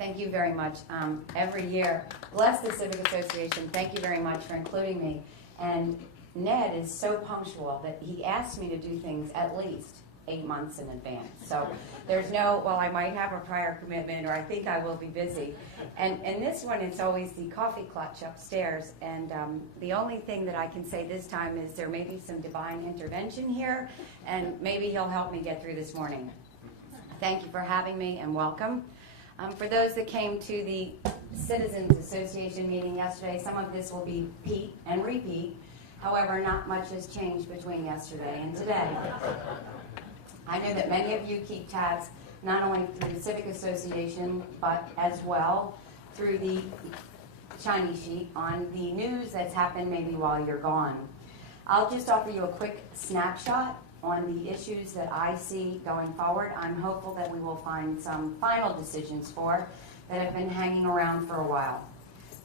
Thank you very much. Every year, bless the Civic Association. Thank you very much for including me. And Ned is so punctual that he asks me to do things at least 8 months in advance. So there's no, well, I might have a prior commitment or I think I will be busy. And this one, it's always the coffee clutch upstairs. And the only thing that I can say this time is there may be some divine intervention here, and maybe he'll help me get through this morning. Thank you for having me and welcome. For those that came to the Citizens Association meeting yesterday, some of this will be repeat and repeat. However, not much has changed between yesterday and today. I know that many of you keep tabs not only through the Civic Association, but as well through the shiny sheet on the news that's happened maybe while you're gone. I'll just offer you a quick snapshot on the issues that I see going forward. I'm hopeful that we will find some final decisions for that have been hanging around for a while.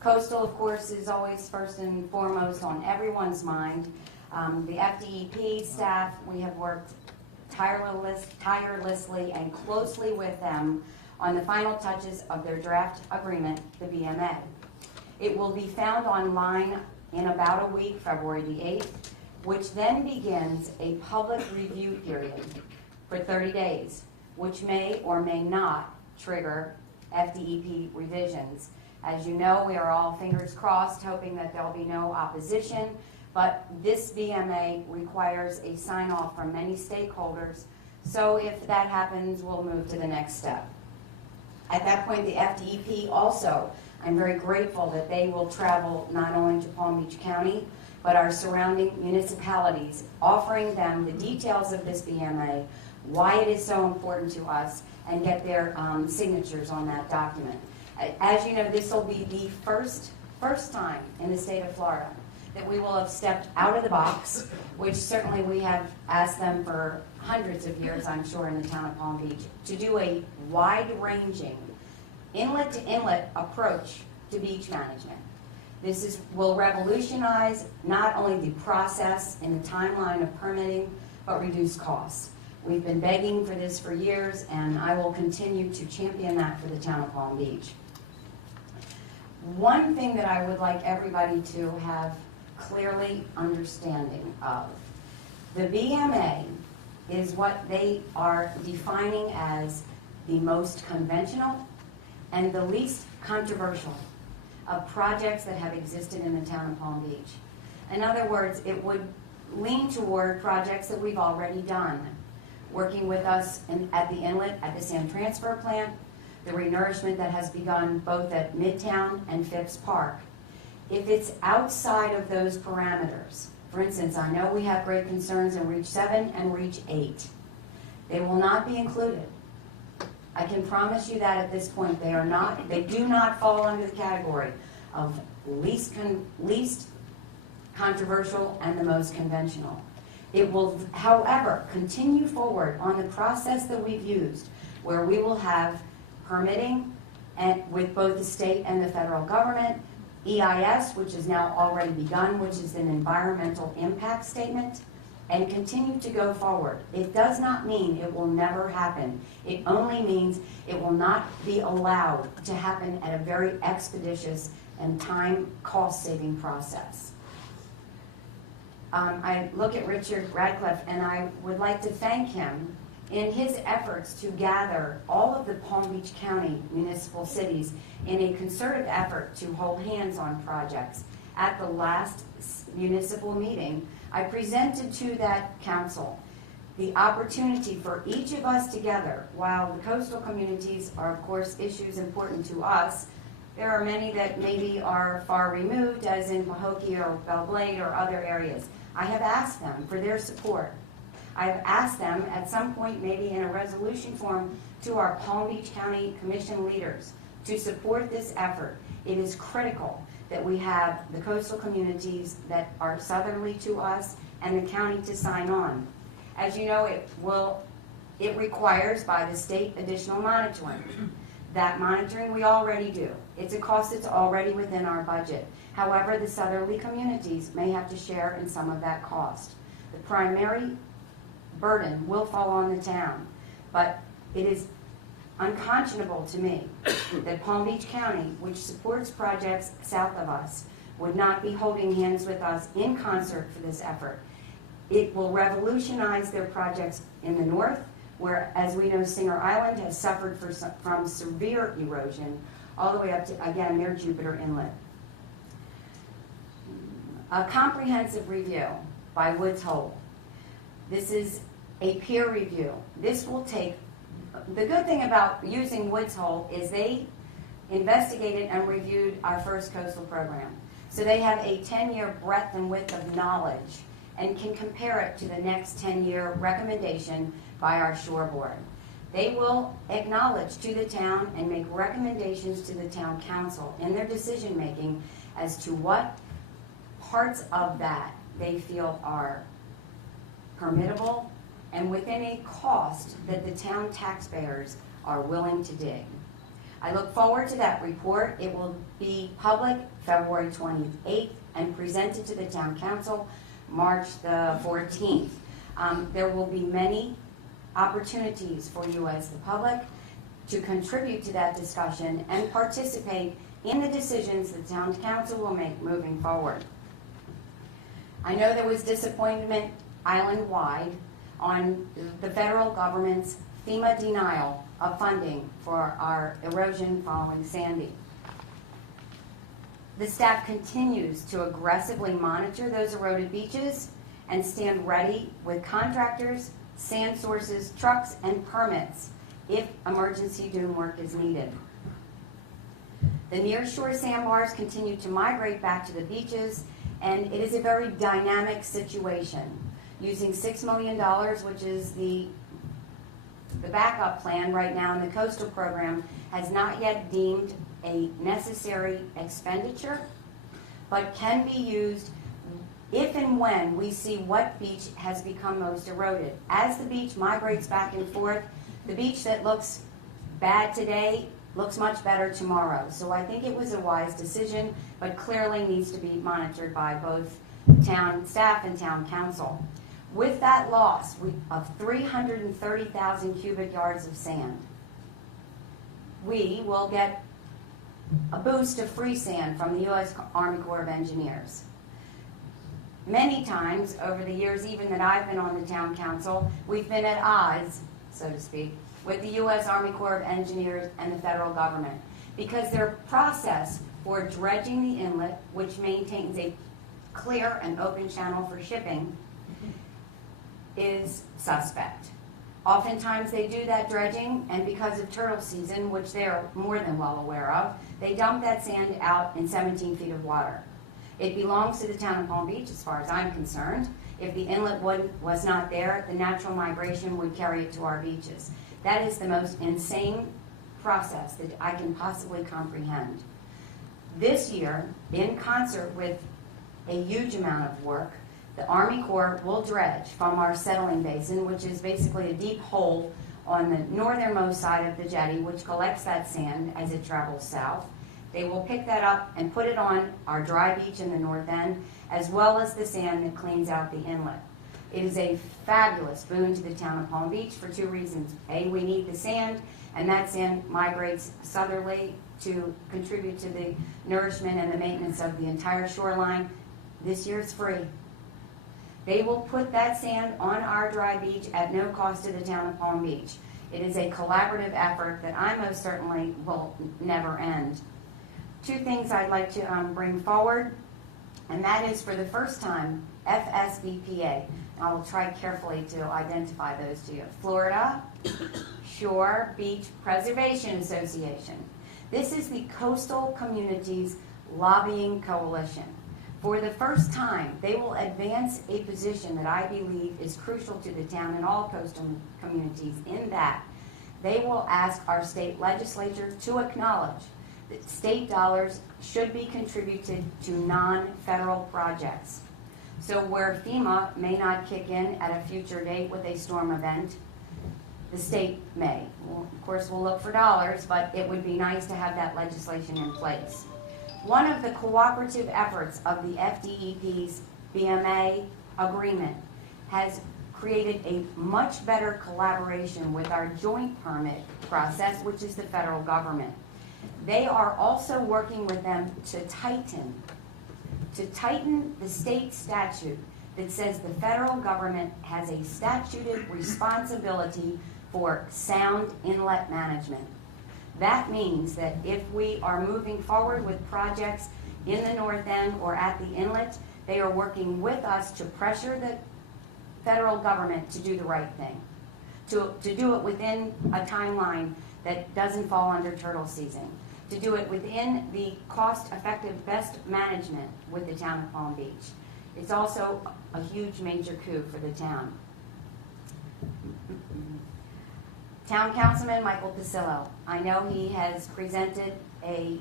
Coastal, of course, is always first and foremost on everyone's mind. The FDEP staff, we have worked tirelessly and closely with them on the final touches of their draft agreement, the BMA. It will be found online in about a week, February the 8th, which then begins a public review period for 30 days, which may or may not trigger FDEP revisions. As you know, we are all fingers crossed, hoping that there'll be no opposition, but this BMA requires a sign-off from many stakeholders, so if that happens, we'll move to the next step. At that point, the FDEP also, I'm very grateful that they will travel not only to Palm Beach County, but our surrounding municipalities, offering them the details of this BMA, why it is so important to us, and get their signatures on that document. As you know, this will be the first time in the state of Florida that we will have stepped out of the box, which certainly we have asked them for hundreds of years, I'm sure, in the town of Palm Beach, to do a wide-ranging, inlet-to-inlet approach to beach management. This will revolutionize not only the process and the timeline of permitting, but reduce costs. We've been begging for this for years, and I will continue to champion that for the town of Palm Beach. One thing that I would like everybody to have clearly understanding of, the BMA is what they are defining as the most conventional and the least controversial of projects that have existed in the town of Palm Beach. In other words, it would lean toward projects that we've already done, working with us at the inlet, at the sand transfer plant, the renourishment that has begun both at Midtown and Phipps Park. If it's outside of those parameters, for instance, I know we have great concerns in Reach 7 and Reach 8. They will not be included. I can promise you that at this point they do not fall under the category of least controversial and the most conventional. It will, however, continue forward on the process that we've used, where we will have permitting and with both the state and the federal government, EIS, which has now already begun, which is an environmental impact statement, and continue to go forward. It does not mean it will never happen. It only means it will not be allowed to happen at a very expeditious and time cost-saving process. I look at Richard Radcliffe, and I would like to thank him in his efforts to gather all of the Palm Beach County municipal cities in a concerted effort to hold hands on projects. At the last municipal meeting, I presented to that council the opportunity for each of us together, while the coastal communities are, of course, issues important to us, there are many that maybe are far removed, as in Pahokee or Belle Glade or other areas. I have asked them for their support. I have asked them at some point, maybe in a resolution form, to our Palm Beach County Commission leaders to support this effort. It is critical that we have the coastal communities that are southerly to us and the county to sign on. As you know, it requires by the state additional monitoring. That monitoring we already do. It's a cost that's already within our budget. However, the southerly communities may have to share in some of that cost. The primary burden will fall on the town, but it is unconscionable to me that Palm Beach County, which supports projects south of us, would not be holding hands with us in concert for this effort. It will revolutionize their projects in the north, where, as we know, Singer Island has suffered from severe erosion, all the way up to, again, near Jupiter Inlet. A comprehensive review by Woods Hole. This is a peer review. This will take, the good thing about using Woods Hole is they investigated and reviewed our first coastal program. So they have a 10-year breadth and width of knowledge and can compare it to the next 10-year recommendation by our shore board. They will acknowledge to the town and make recommendations to the town council in their decision making as to what parts of that they feel are permittable and within a cost that the town taxpayers are willing to dig. I look forward to that report. It will be public February 28th and presented to the town council March the 14th. There will be many opportunities for you as the public to contribute to that discussion and participate in the decisions the town council will make moving forward. I know there was disappointment island-wide on the federal government's FEMA denial of funding for our erosion following Sandy. The staff continues to aggressively monitor those eroded beaches and stand ready with contractors, sand sources, trucks, and permits if emergency dune work is needed. The nearshore sandbars continue to migrate back to the beaches, and it is a very dynamic situation. Using $6 million, which is the backup plan right now in the coastal program, has not yet deemed a necessary expenditure, but can be used if and when we see what beach has become most eroded. As the beach migrates back and forth, the beach that looks bad today looks much better tomorrow. So I think it was a wise decision, but clearly needs to be monitored by both town staff and town council. With that loss of 330,000 cubic yards of sand, we will get a boost of free sand from the U.S. Army Corps of Engineers. Many times over the years, even that I've been on the town council, we've been at odds, so to speak, with the U.S. Army Corps of Engineers and the federal government, because their process for dredging the inlet, which maintains a clear and open channel for shipping, is suspect. Oftentimes they do that dredging, and because of turtle season, which they're more than well aware of, they dump that sand out in 17 feet of water. It belongs to the town of Palm Beach as far as I'm concerned. If the inlet was not there, the natural migration would carry it to our beaches. That is the most insane process that I can possibly comprehend. This year, in concert with a huge amount of work, the Army Corps will dredge from our settling basin, which is basically a deep hole on the northernmost side of the jetty, which collects that sand as it travels south. They will pick that up and put it on our dry beach in the north end, as well as the sand that cleans out the inlet. It is a fabulous boon to the town of Palm Beach for two reasons. A, we need the sand, and that sand migrates southerly to contribute to the nourishment and the maintenance of the entire shoreline. This year it's free. They will put that sand on our dry beach at no cost to the town of Palm Beach. It is a collaborative effort that I most certainly will never end. Two things I'd like to bring forward, and that is for the first time, FSBPA. I will try carefully to identify those to you. Florida Shore Beach Preservation Association. This is the Coastal Communities Lobbying Coalition. For the first time, they will advance a position that I believe is crucial to the town and all coastal communities, in that they will ask our state legislature to acknowledge that state dollars should be contributed to non-federal projects. So where FEMA may not kick in at a future date with a storm event, the state may. Well, of course, we'll look for dollars, but it would be nice to have that legislation in place. One of the cooperative efforts of the FDEP's BMA agreement has created a much better collaboration with our joint permit process, which is the federal government. They are also working with them to tighten the state statute that says the federal government has a statuted responsibility for sound inlet management. That means that if we are moving forward with projects in the north end or at the inlet, they are working with us to pressure the federal government to do the right thing, to do it within a timeline that doesn't fall under turtle season, to do it within the cost-effective best management with the town of Palm Beach. It's also a huge major coup for the town. Town Councilman Michael Pasillo, I know he has presented a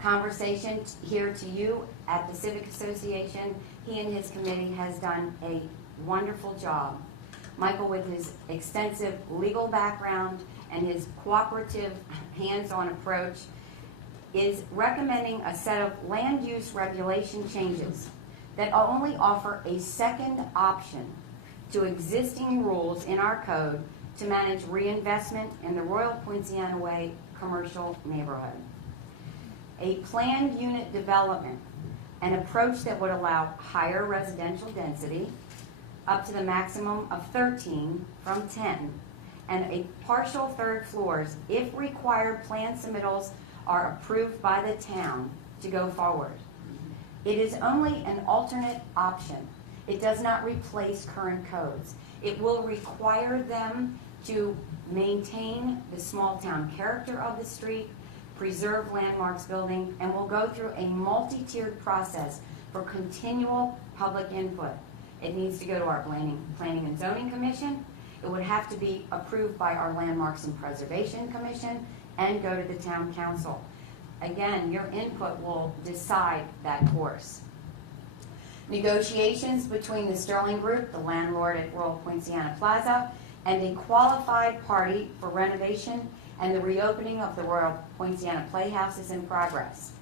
conversation here to you at the Civic Association. He and his committee has done a wonderful job. Michael, with his extensive legal background and his cooperative, hands-on approach, is recommending a set of land use regulation changes that only offer a second option to existing rules in our code to manage reinvestment in the Royal Poinciana Way commercial neighborhood. A planned unit development, an approach that would allow higher residential density, up to the maximum of 13 from 10, and a partial third floors if required plan submittals are approved by the town to go forward. It is only an alternate option. It does not replace current codes. It will require them to maintain the small town character of the street, preserve landmarks building, and will go through a multi-tiered process for continual public input. It needs to go to our Planning and Zoning Commission. It would have to be approved by our Landmarks and Preservation Commission and go to the Town Council. Again, your input will decide that course. Negotiations between the Sterling Group, the landlord at Royal Poinciana Plaza, and a qualified party for renovation and the reopening of the Royal Poinciana Playhouse is in progress.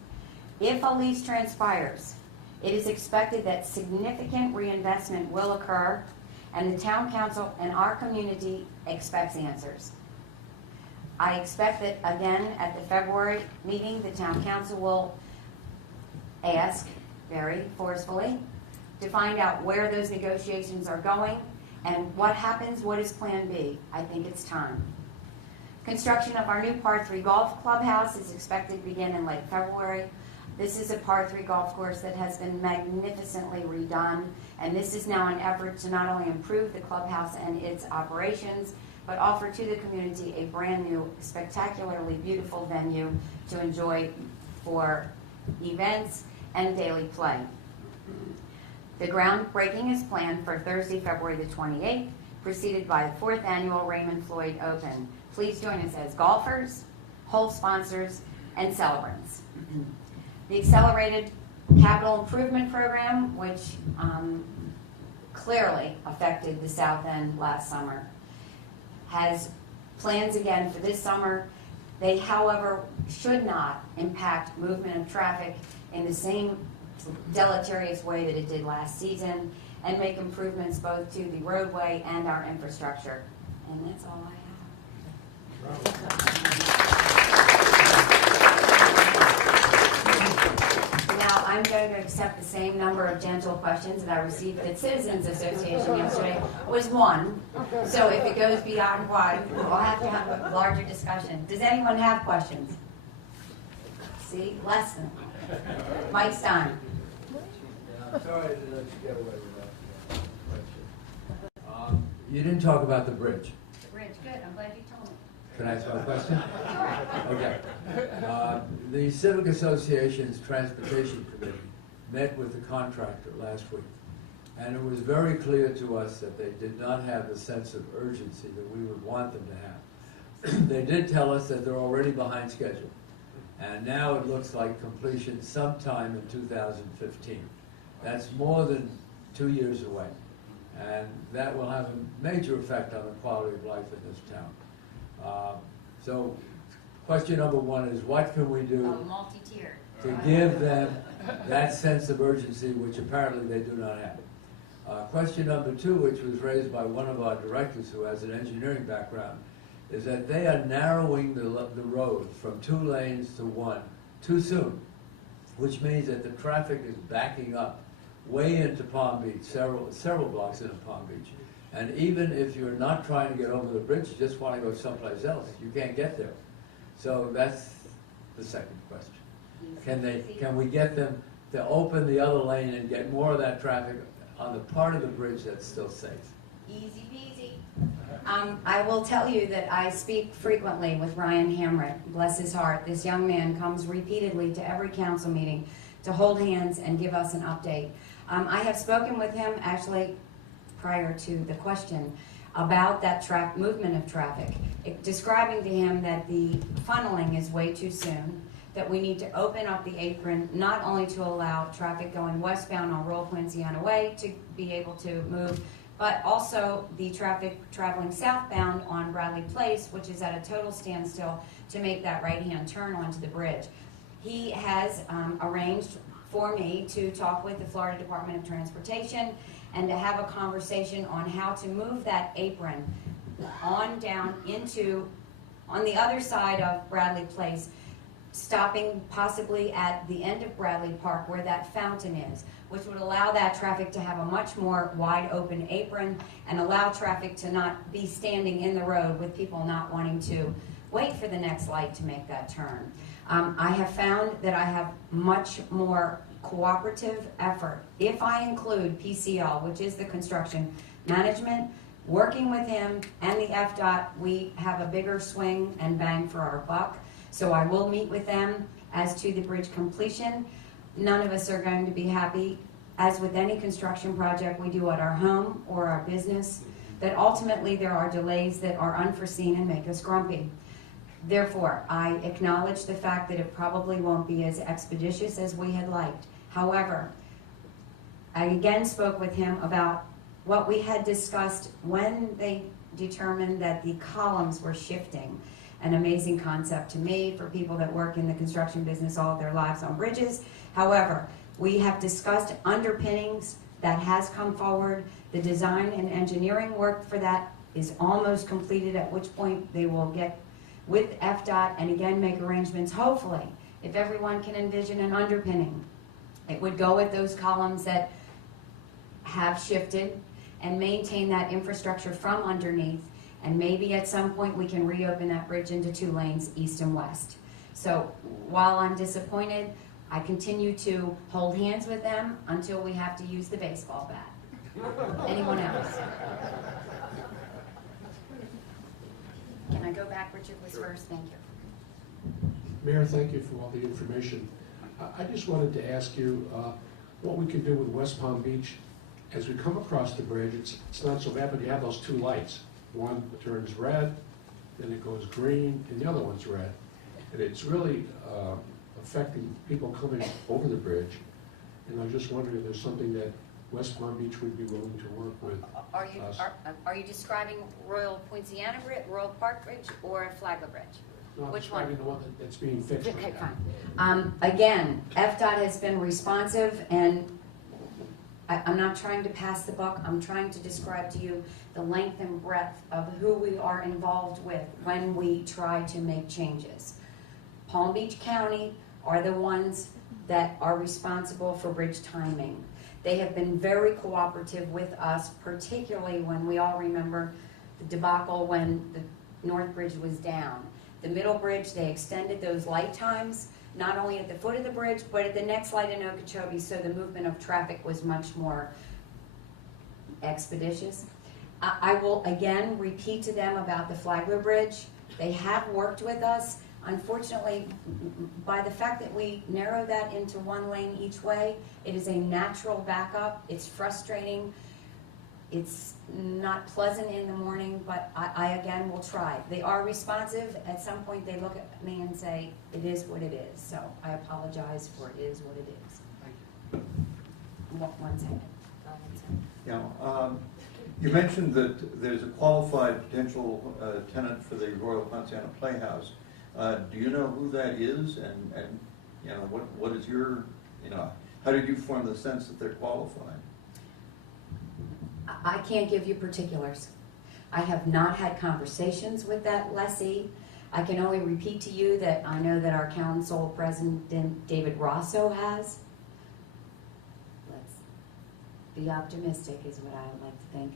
If a lease transpires, it is expected that significant reinvestment will occur, and the Town Council and our community expects answers. I expect that, again, at the February meeting, the Town Council will ask, very forcefully, to find out where those negotiations are going and what happens, what is Plan B. I think it's time. Construction of our new Par 3 golf clubhouse is expected to begin in late February. This is a Par 3 golf course that has been magnificently redone, and this is now an effort to not only improve the clubhouse and its operations, but offer to the community a brand new, spectacularly beautiful venue to enjoy for events and daily play. The groundbreaking is planned for Thursday, February the 28th, preceded by the 4th annual Raymond Floyd Open. Please join us as golfers, hole sponsors, and celebrants. The Accelerated Capital Improvement Program, which clearly affected the South End last summer, has plans again for this summer. They, however, should not impact movement of traffic in the same deleterious way that it did last season, and make improvements both to the roadway and our infrastructure. And that's all I have. Now, I'm going to accept the same number of gentle questions that I received at Citizens Association yesterday. Was one. So if it goes beyond one, we'll have to have a larger discussion. Does anyone have questions? See, less than. Mike Stein. I'm sorry to let you get away without a question. You didn't talk about the bridge. The bridge, good. I'm glad you told me. Can I ask a question? Okay. The Civic Association's Transportation Committee met with the contractor last week, and it was very clear to us that they did not have the sense of urgency that we would want them to have. They did tell us that they're already behind schedule, and now it looks like completion sometime in 2015. That's more than 2 years away, and that will have a major effect on the quality of life in this town. So question number one is, what can we do to give them that sense of urgency, which apparently they do not have? Question number two, which was raised by one of our directors who has an engineering background, is that they are narrowing the road from 2 lanes to 1 too soon, which means that the traffic is backing up way into Palm Beach, several blocks into Palm Beach. And even if you're not trying to get over the bridge, you just want to go someplace else, you can't get there. So that's the second question. Can we get them to open the other lane and get more of that traffic on the part of the bridge that's still safe? Easy peasy. I will tell you that I speak frequently with Ryan Hamrick, bless his heart. This young man comes repeatedly to every council meeting to hold hands and give us an update. I have spoken with him actually prior to the question about that movement of traffic, describing to him that the funneling is way too soon, that we need to open up the apron not only to allow traffic going westbound on Royal Poinciana Way to be able to move, but also the traffic traveling southbound on Bradley Place, which is at a total standstill, to make that right-hand turn onto the bridge. He has arranged for me to talk with the Florida Department of Transportation and to have a conversation on how to move that apron on down on the other side of Bradley Place, stopping possibly at the end of Bradley Park where that fountain is, which would allow that traffic to have a much more wide open apron and allow traffic to not be standing in the road with people not wanting to wait for the next light to make that turn. I have found that I have much more cooperative effort if I include PCL, which is the construction management, working with him and the FDOT. We have a bigger swing and bang for our buck. So I will meet with them as to the bridge completion. None of us are going to be happy, as with any construction project we do at our home or our business, that ultimately there are delays that are unforeseen and make us grumpy. Therefore, I acknowledge the fact that it probably won't be as expeditious as we had liked. However, I again spoke with him about what we had discussed when they determined that the columns were shifting. An amazing concept to me for people that work in the construction business all of their lives on bridges. However, we have discussed underpinnings. That has come forward. The design and engineering work for that is almost completed, at which point they will get with FDOT and again make arrangements. Hopefully, if everyone can envision an underpinning, it would go with those columns that have shifted and maintain that infrastructure from underneath. And maybe at some point we can reopen that bridge into 2 lanes, east and west. So while I'm disappointed, I continue to hold hands with them until we have to use the baseball bat. Anyone else? Can I go back? Richard was first. Thank you. Mayor, thank you for all the information. I just wanted to ask you what we can do with West Palm Beach. As we come across the bridge, it's not so bad, but you have those 2 lights. One turns red, then it goes green, and the other one's red. And it's really affecting people coming over the bridge. And I was just wondering if there's something that West Palm Beach would be willing to work with us. Are you describing Royal Poinciana Bridge, Royal Park Bridge, or Flagler Bridge? No, I'm Which one? describing the one that's being fixed Okay, right now. fine. Again, FDOT has been responsive, and I'm not trying to pass the buck. I'm trying to describe to you the length and breadth of who we are involved with when we try to make changes. Palm Beach County are the ones that are responsible for bridge timing. They have been very cooperative with us, particularly when we all remember the debacle when the North Bridge was down. The middle bridge, they extended those light times, not only at the foot of the bridge, but at the next light in Okeechobee, so the movement of traffic was much more expeditious. I will again repeat to them about the Flagler Bridge. They have worked with us. Unfortunately, by the fact that we narrow that into 1 lane each way, it is a natural backup. It's frustrating. It's not pleasant in the morning, but I again will try. They are responsive. At some point they look at me and say, it is what it is. So I apologize for it is what it is. Thank you. One second. Yeah, you mentioned that there's a qualified potential tenant for the Royal Poinciana Playhouse. Do you know who that is, and you know what is your, how did you form the sense that they're qualified? I can't give you particulars. I have not had conversations with that lessee. I can only repeat to you that I know that our council president, David Rosso, has. Let's be optimistic is what I would like to think.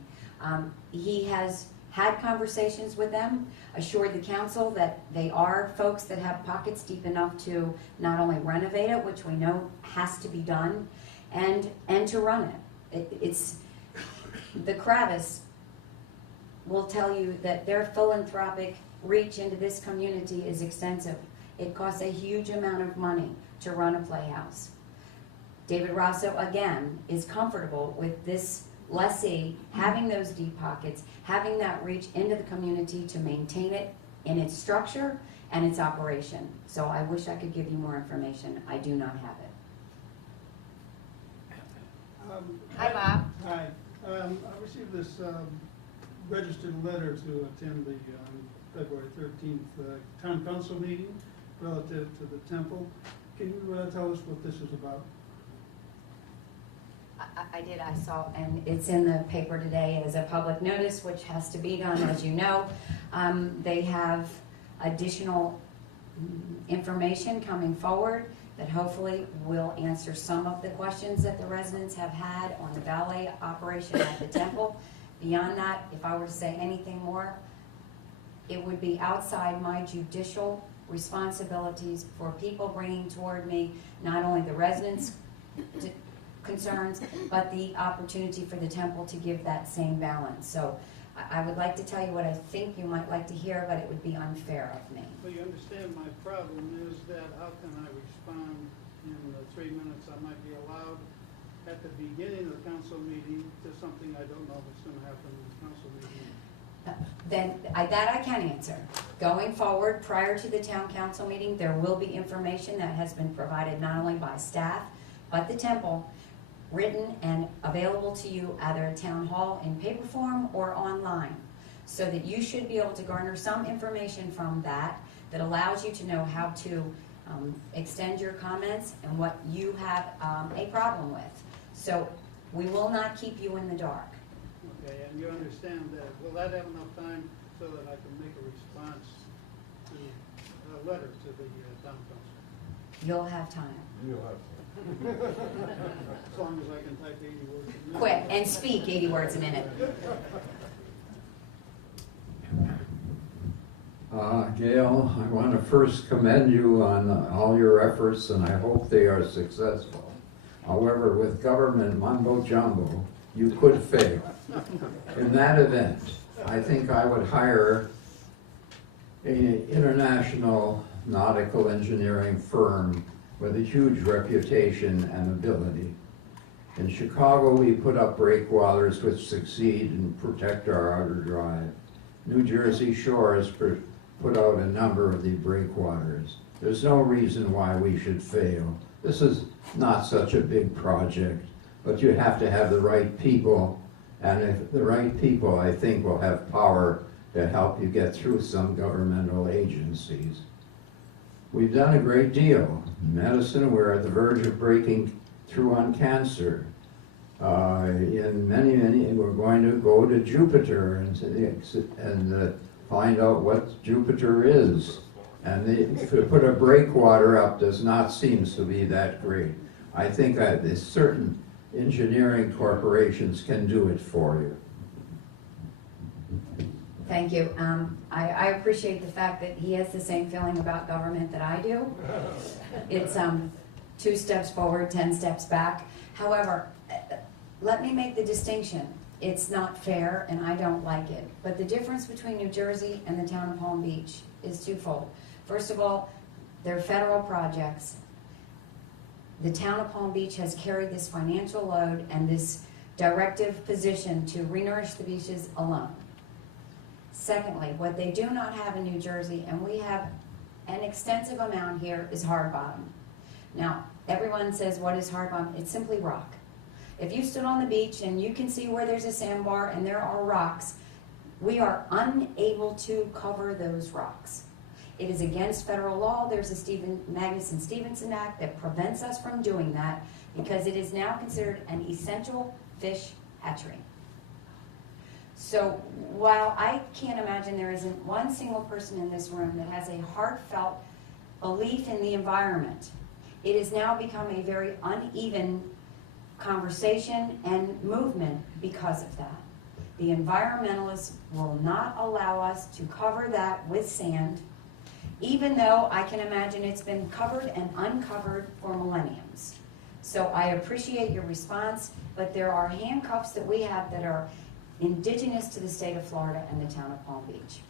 He has had conversations with them, assured the council that they are folks that have pockets deep enough to not only renovate it, which we know has to be done, and to run it. It's the Kravis will tell you that their philanthropic reach into this community is extensive. It costs a huge amount of money to run a playhouse. David Rosso, again, is comfortable with this lessee having those deep pockets, having that reach into the community to maintain it in its structure and its operation. So I wish I could give you more information. I do not have it. Hi, Bob. Hi. I received this registered letter to attend the February 13th town council meeting relative to the temple. Can you tell us what this is about? I did, I saw, and it's in the paper today as a public notice, which has to be done, as you know. They have additional information coming forward that hopefully will answer some of the questions that the residents have had on the valet operation at the temple. Beyond that, if I were to say anything more, it would be outside my judicial responsibilities for people bringing toward me not only the residents' concerns, but the opportunity for the temple to give that same balance. So I would like to tell you what I think you might like to hear, but it would be unfair of me. Well, you understand my problem is that how can I respond in the 3 minutes I might be allowed at the beginning of the council meeting to something I don't know if it's going to happen in the council meeting. Then that I can answer. Going forward, prior to the town council meeting, there will be information that has been provided not only by staff, but the temple, written and available to you either at town hall in paper form or online, so that you should be able to garner some information from that that allows you to know how to extend your comments and what you have a problem with. So we will not keep you in the dark. Okay, and you understand that. Will that have enough time so that I can make a response to a letter to the town council? You'll have time. You'll have As long as I can type 80 words a minute. Quick, and speak 80 words a minute. Gail, I want to first commend you on all your efforts, and I hope they are successful. However, with government mumbo jumbo, you could fail. In that event, I think I would hire an international nautical engineering firm with a huge reputation and ability. In Chicago, we put up breakwaters which succeed and protect our outer drive. New Jersey Shores put out a number of the breakwaters. There's no reason why we should fail. This is not such a big project, but you have to have the right people, and if the right people, I think, will have power to help you get through some governmental agencies. We've done a great deal. In medicine, we're at the verge of breaking through on cancer. In many, we're going to go to Jupiter and find out what Jupiter is. And to put a breakwater up does not seem to be that great. I think that certain engineering corporations can do it for you. Thank you. I appreciate the fact that he has the same feeling about government that I do. It's 2 steps forward, 10 steps back. However, let me make the distinction. It's not fair, and I don't like it. But the difference between New Jersey and the town of Palm Beach is twofold. First of all, they're federal projects. The town of Palm Beach has carried this financial load and this directive position to renourish the beaches alone. Secondly, what they do not have in New Jersey, and we have an extensive amount here, is hard bottom. Now, everyone says, what is hard bottom? It's simply rock. If you stood on the beach and you can see where there's a sandbar and there are rocks, we are unable to cover those rocks. It is against federal law. There's a Magnuson-Stevenson Act that prevents us from doing that because it is now considered an essential fish hatchery. So while I can't imagine there isn't one single person in this room that has a heartfelt belief in the environment, it has now become a very uneven conversation and movement because of that. The environmentalists will not allow us to cover that with sand, even though I can imagine it's been covered and uncovered for millenniums. So I appreciate your response, but there are handcuffs that we have that are indigenous to the state of Florida and the town of Palm Beach.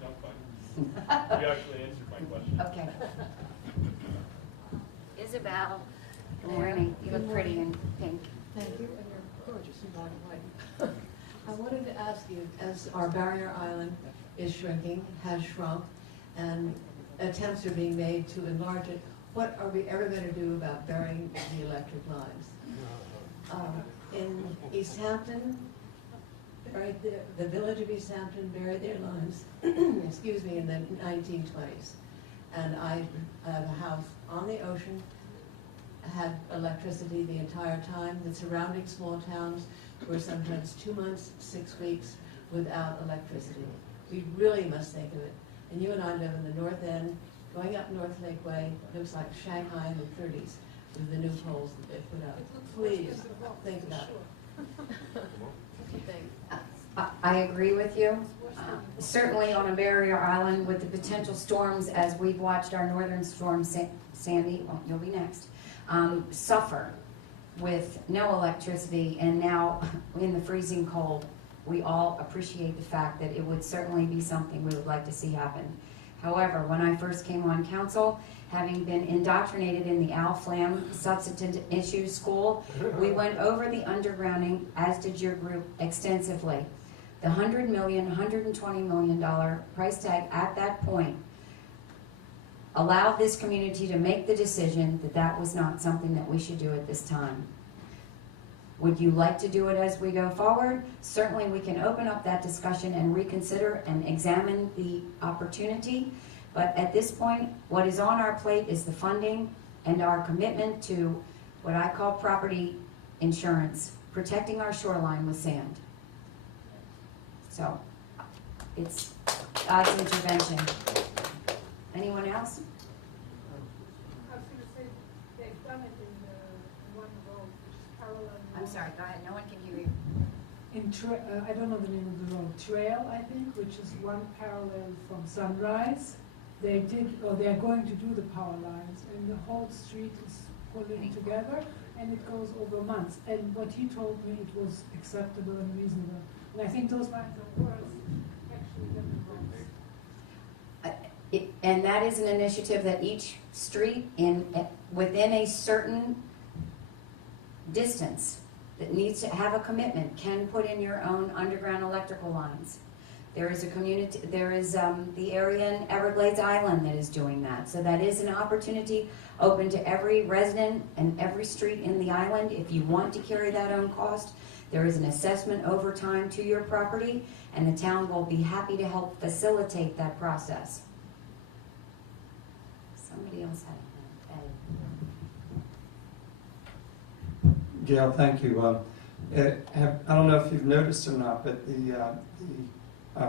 No, fine. You actually answered my question. Okay. Isabel, good morning. You look pretty in pink. Thank you, and you're gorgeous in black and white. I wanted to ask you, as our barrier island is shrinking, has shrunk, and attempts are being made to enlarge it, what are we ever going to do about burying the electric lines? In East Hampton, the village of East Hampton buried their lines, excuse me, in the 1920s. And I have a house on the ocean, had electricity the entire time. The surrounding small towns were sometimes 2 months, 6 weeks without electricity. We really must think of it. And you and I live in the North End, going up North Lake Way, looks like Shanghai in the 30s with the new poles that they put up. Please, think about it. I agree with you. Certainly on a barrier island with the potential storms, as we've watched our northern storm, Sandy, well, you'll be next, suffer with no electricity, and now in the freezing cold, we all appreciate the fact that it would certainly be something we would like to see happen. However, when I first came on council, having been indoctrinated in the Al Flam Substantive Issues School, we went over the undergrounding, as did your group, extensively. The $100 million, $120 million price tag at that point allowed this community to make the decision that that was not something that we should do at this time. Would you like to do it as we go forward? Certainly we can open up that discussion and reconsider and examine the opportunity. But at this point, what is on our plate is the funding and our commitment to what I call property insurance, protecting our shoreline with sand. So it's God's intervention. Anyone else? I was going to say, they've done it in one road, which is parallel. I'm sorry, go ahead, no one can hear you. I don't know the name of the road, Trail, I think, which is one parallel from Sunrise. They are going to do the power lines, and the whole street is pulling together, and it goes over months. And what he told me, it was acceptable and reasonable. And I think those lines are worse, actually, than the roads. And that is an initiative that each street within a certain distance that needs to have a commitment can put in your own underground electrical lines. There is a community, there is the area in Everglades Island that is doing that. So that is an opportunity open to every resident and every street in the island. If you want to carry that own cost, there is an assessment over time to your property, and the town will be happy to help facilitate that process. Somebody else had a Gail, thank you. I don't know if you've noticed or not, but the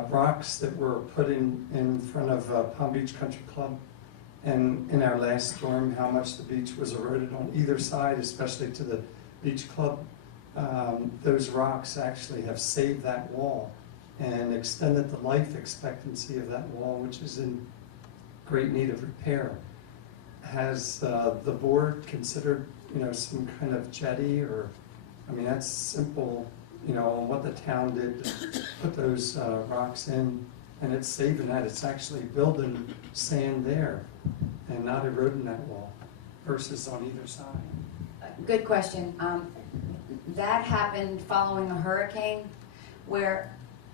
rocks that were put in front of Palm Beach Country Club, and in our last storm, how much the beach was eroded on either side, especially to the beach club. Those rocks actually have saved that wall and extended the life expectancy of that wall, which is in great need of repair. Has the board considered, some kind of jetty, or, I mean, that's simple, on what the town did to put those rocks in, and it's saving that. It's actually building sand there and not eroding that wall versus on either side. good question. That happened following a hurricane, where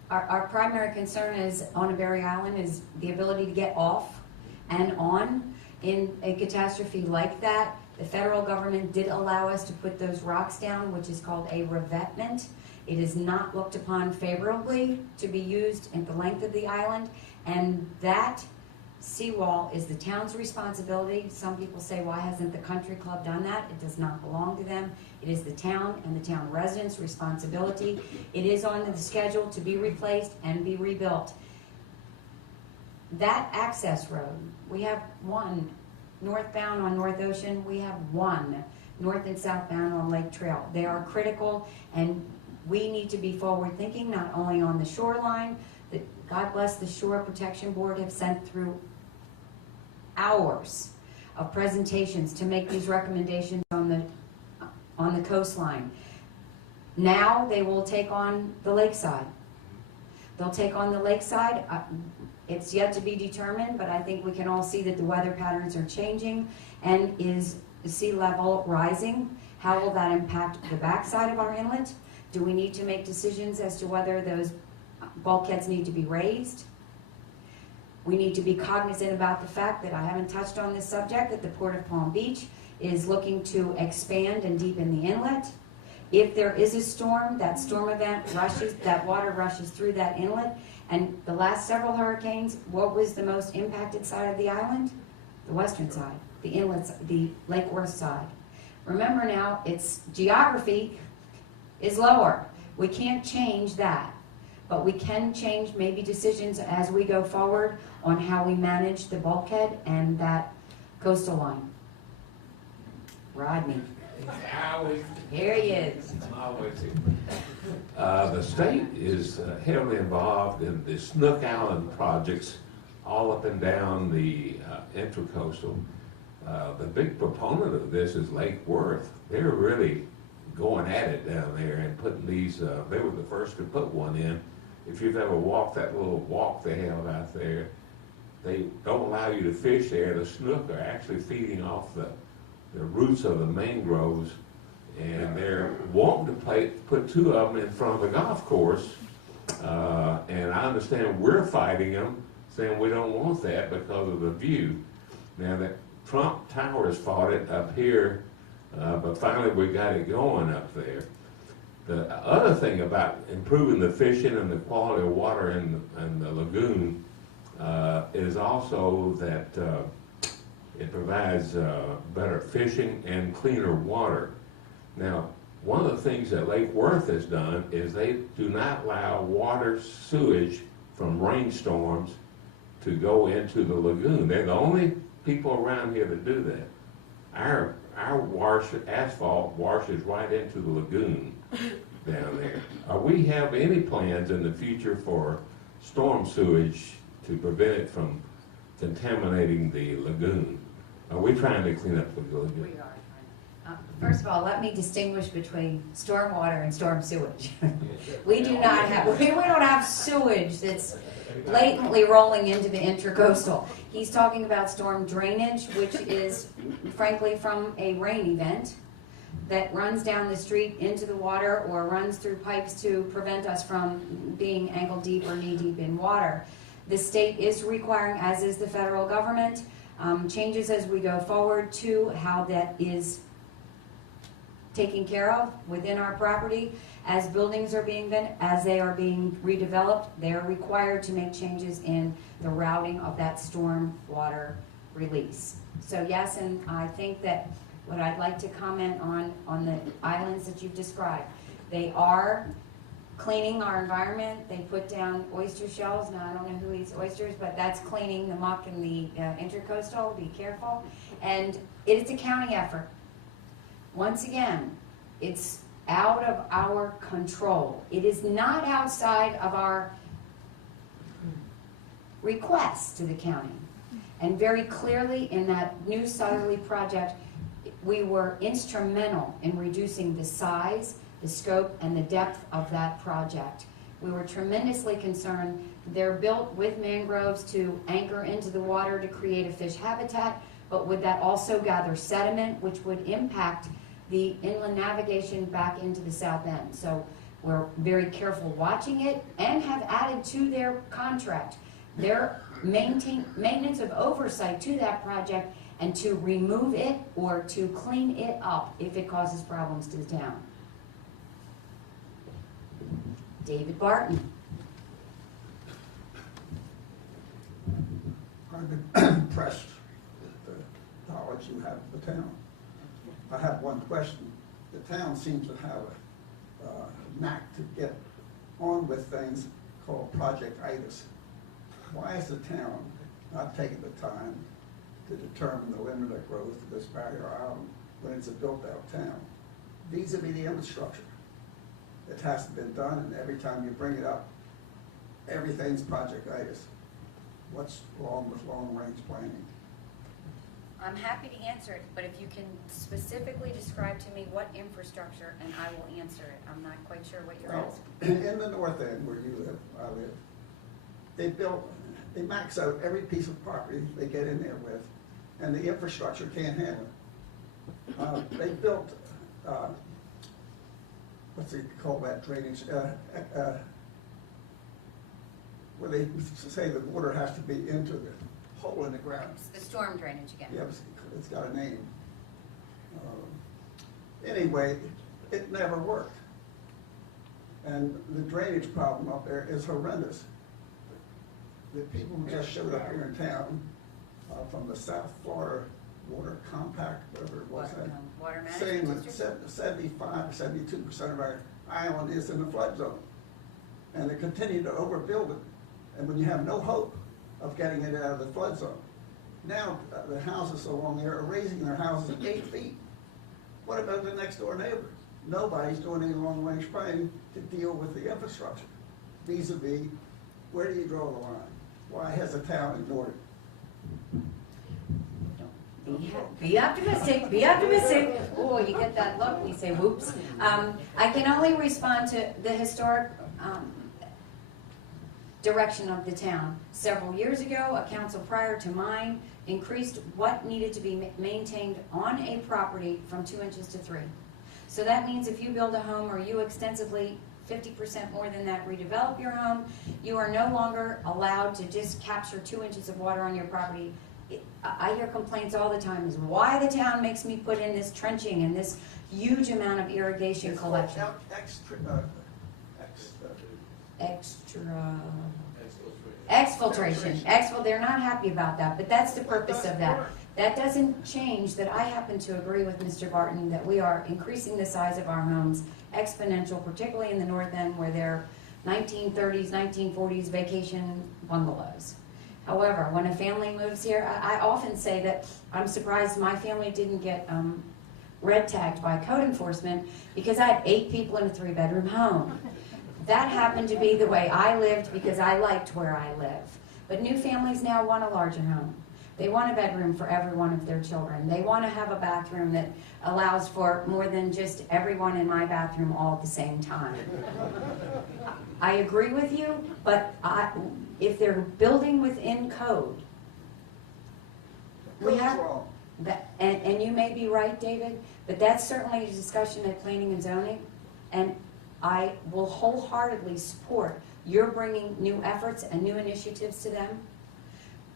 our primary concern is on a barrier island is the ability to get off and on. In a catastrophe like that, the federal government did allow us to put those rocks down, which is called a revetment. It is not looked upon favorably to be used at the length of the island, and that seawall is the town's responsibility. Some people say, why hasn't the country club done that? It does not belong to them. It is the town and the town residents' responsibility. It is on the schedule to be replaced and be rebuilt. That access road, we have one northbound on North Ocean, we have one north and southbound on Lake Trail. They are critical, and we need to be forward thinking, not only on the shoreline, that God bless the Shore Protection Board have sent through hours of presentations to make these recommendations on the coastline. Now they will take on the lakeside. They'll take on the lakeside. It's yet to be determined, but I think we can all see that the weather patterns are changing, and is sea level rising. How will that impact the backside of our inlet? Do we need to make decisions as to whether those bulkheads need to be raised? We need to be cognizant about the fact that, I haven't touched on this subject, that the Port of Palm Beach is looking to expand and deepen the inlet. If there is a storm, that storm event rushes, that water rushes through that inlet. And the last several hurricanes, what was the most impacted side of the island? The western side, the inlets, the Lake Worth side. Remember now, its geography is lower. We can't change that, but we can change maybe decisions as we go forward on how we manage the bulkhead and that coastal line. Rodney. Here he is. The state is heavily involved in the Snook Island projects all up and down the intracoastal. The big proponent of this is Lake Worth. They're really going at it down there and putting these, they were the first to put one in. If you've ever walked that little walk they have out there, they don't allow you to fish there. The snook are actually feeding off the roots of the mangroves, and they're wanting to put two of them in front of the golf course. And I understand we're fighting them, saying we don't want that because of the view. Now that Trump Towers fought it up here, but finally we got it going up there. The other thing about improving the fishing and the quality of water in the lagoon is also that it provides better fishing and cleaner water. Now, one of the things that Lake Worth has done is they do not allow water sewage from rainstorms to go into the lagoon. They're the only people around here that do that. Our asphalt washes right into the lagoon down there. We have any plans in the future for storm sewage to prevent it from contaminating the lagoon? Are we trying to clean up the lagoon? We are. First of all, let me distinguish between storm water and storm sewage. We don't have sewage that's blatantly rolling into the intracoastal. He's talking about storm drainage, which is frankly from a rain event that runs down the street into the water or runs through pipes to prevent us from being ankle deep or knee deep in water. The state is requiring, as is the federal government, changes as we go forward to how that is taken care of within our property. As buildings are being as they are being redeveloped, they are required to make changes in the routing of that storm water release. So yes, and I think that what I'd like to comment on the islands that you've described, they are cleaning our environment. They put down oyster shells. Now I don't know who eats oysters, but that's cleaning the muck in the intracoastal. Be careful. And it's a county effort. Once again, it's out of our control. It is not outside of our request to the county. And very clearly in that new southerly project, we were instrumental in reducing the size, the scope, and the depth of that project. We were tremendously concerned. They're built with mangroves to anchor into the water to create a fish habitat, but would that also gather sediment, which would impact the inland navigation back into the south end. So we're very careful watching it and have added to their contract their maintenance of oversight to that project and to remove it or to clean it up if it causes problems to the town. David Barton. I've been impressed with the knowledge you have of the town. I have one question. The town seems to have a knack to get on with things called Project Itis. Why is the town not taking the time to determine the limit of growth of this barrier island when it's a built-out town? Vis-a-vis the infrastructure. It hasn't been done, and every time you bring it up, everything's Project Itis. What's wrong with long-range planning? I'm happy to answer it, but if you can specifically describe to me what infrastructure, and I will answer it. I'm not quite sure what you're Well, asking. in the north end where you live, I live, they max out every piece of property they get in there with, and the infrastructure can't handle it. They built, what's it call that drainage? Where they say the water has to be into the hole in the ground. It's the storm drainage again. Yeah, it's got a name. Anyway, it never worked. And the drainage problem up there is horrendous. The people who just showed up here in town from the South Florida Water Compact, whatever it was, Water saying management that district? 75, 72% of our island is in the flood zone. And they continue to overbuild it. And when you have no hope of getting it out of the flood zone, now the houses along there are raising their houses 8 feet. What about the next door neighbor? Nobody's doing any long-range planning to deal with the infrastructure. Vis-a-vis, where do you draw the line? Why has the town ignored it? Be optimistic, be optimistic. Oh, you get that look, and you say, whoops. I can only respond to the historic direction of the town. Several years ago, a council prior to mine increased what needed to be maintained on a property from 2 inches to 3. So that means if you build a home or you extensively 50% more than that redevelop your home, you are no longer allowed to just capture 2 inches of water on your property. I hear complaints all the time is why the town makes me put in this trenching and this huge amount of irrigation collection. Exfiltration. They're not happy about that, but that's the purpose of that. That doesn't change that I happen to agree with Mr. Barton that we are increasing the size of our homes exponential, particularly in the north end where they're 1930s, 1940s vacation bungalows. However, when a family moves here, I often say that I'm surprised my family didn't get red tagged by code enforcement because I had 8 people in a 3-bedroom home. That happened to be the way I lived because I liked where I live. But new families now want a larger home. They want a bedroom for every one of their children. They want to have a bathroom that allows for more than just everyone in my bathroom all at the same time. I agree with you, but if they're building within code, we have that, and you may be right, David, but that's certainly a discussion at planning and zoning, and I will wholeheartedly support your bringing new efforts and new initiatives to them.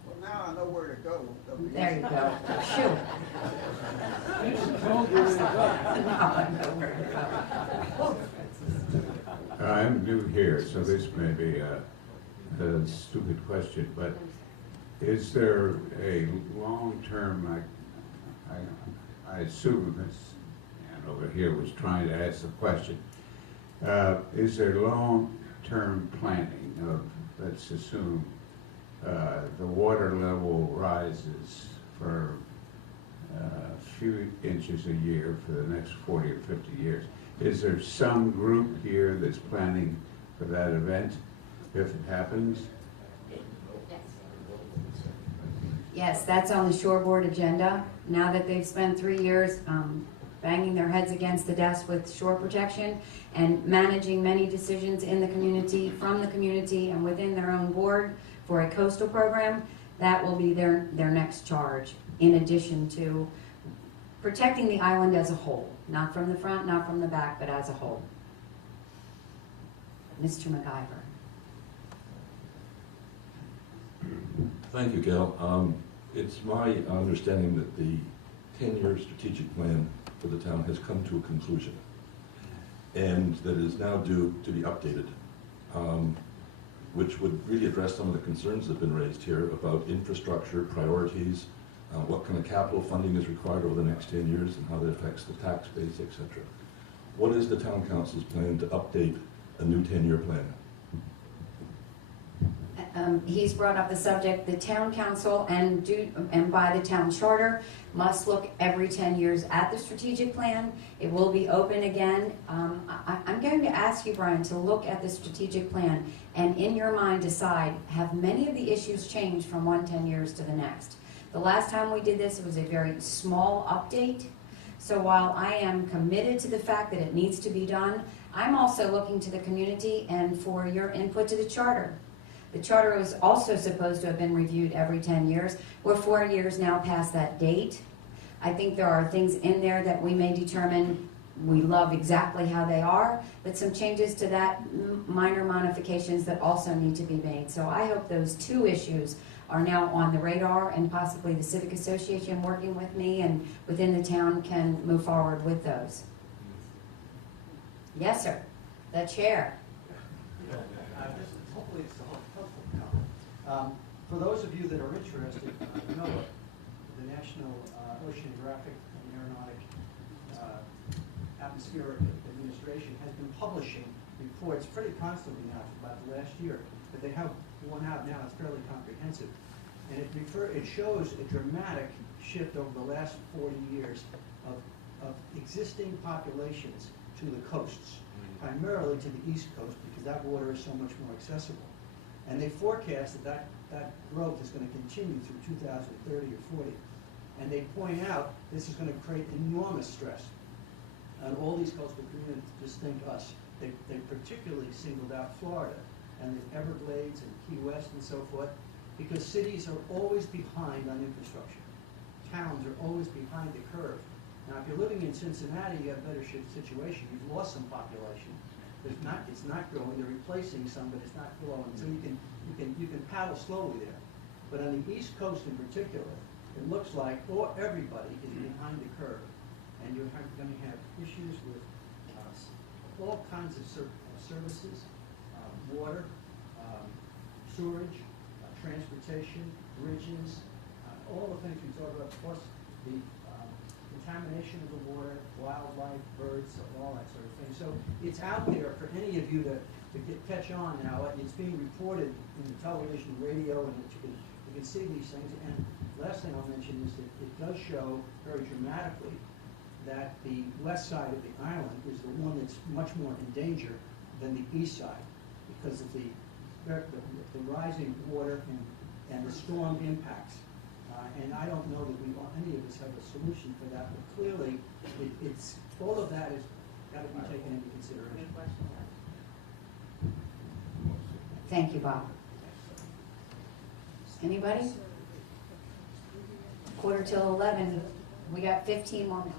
Well, now I know where to go. There you go. Shoot. Now I know where to go. I'm new here, so this may be a stupid question, but is there a long-term, I assume this man over here was trying to ask the question, is there long-term planning of, let's assume, the water level rises for a few inches a year for the next 40 or 50 years? Is there some group here that's planning for that event if it happens? Yes, that's on the shore board agenda. Now that they've spent 3 years banging their heads against the desk with shore protection and managing many decisions in the community, from the community and within their own board for a coastal program, that will be their next charge, in addition to protecting the island as a whole, not from the front, not from the back, but as a whole. Mr. MacGyver. Thank you, Gail. It's my understanding that the 10-year strategic plan for the town has come to a conclusion and that it is now due to be updated. which would really address some of the concerns that have been raised here about infrastructure, priorities, what kind of capital funding is required over the next 10 years and how that affects the tax base, etc. What is the town council's plan to update a new 10-year plan? He's brought up the subject, the town council and by the town charter must look every 10 years at the strategic plan. It will be open again. I'm going to ask you, Brian, to look at the strategic plan and in your mind decide, have many of the issues changed from 10 years to the next? The last time we did this, it was a very small update. So while I am committed to the fact that it needs to be done, I'm also looking to the community and for your input to the charter. The charter was also supposed to have been reviewed every 10 years. We're 4 years now past that date. I think there are things in there that we may determine we love exactly how they are, but some changes to that, minor modifications that also need to be made. So I hope those two issues are now on the radar and possibly the Civic Association working with me and within the town can move forward with those. Yes, sir. The chair. Hopefully it's a helpful comment. For those of you that are interested, NOAA, the National Oceanographic and Aeronautic Atmospheric Administration, has been publishing reports pretty constantly now for about the last year, but they have one out now that's fairly comprehensive. And it shows a dramatic shift over the last 40 years of existing populations to the coasts, primarily to the East Coast, because that water is so much more accessible. And they forecast that growth is going to continue through 2030 or 40. And they point out this is going to create enormous stress on all these coastal communities. Just think us. They particularly singled out Florida and the Everglades and Key West and so forth, because cities are always behind on infrastructure. Towns are always behind the curve. Now, if you're living in Cincinnati, you have a better situation. You've lost some population. It's not growing. They're replacing some, but it's not growing. So you can paddle slowly there. But on the East Coast in particular, it looks like everybody is behind the curve, and you're going to have issues with all kinds of services, water, sewerage, transportation, bridges, all the things we talk about, plus the contamination of the water, wildlife, birds, all that sort of thing. So it's out there for any of you to catch on now. It's being reported in the television, radio, and you can see these things. And last thing I'll mention is that it does show very dramatically that the west side of the island is the one that's much more in danger than the east side because of the rising water and the storm impacts. And I don't know that any of us have a solution for that, but clearly it's all of that has got to be taken into consideration. Thank you, Bob. Anybody? 11:15. We got 15 more minutes.